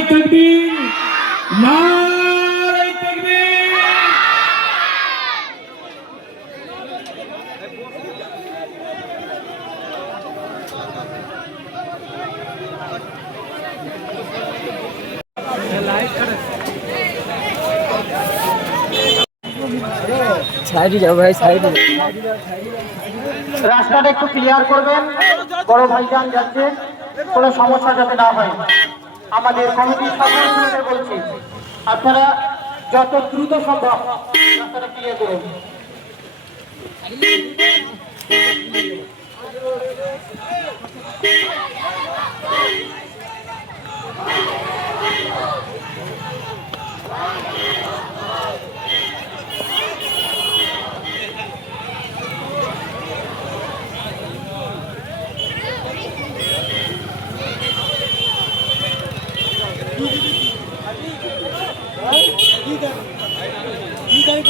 নারাই তাকবীর নারাই তাকবীর সাইডে যাও ভাই সাইডে। রাস্তাটা একটু ক্লিয়ার করবেন। বড় ভাইজান যাচ্ছে। কোনো সমস্যা যাতে না হয়। আমাদের কমিটির সাধারণ বলছি আপনারা যত দ্রুত সম্ভব রাস্তাটা ক্লিয়ার করুন ठीक है। ठीक है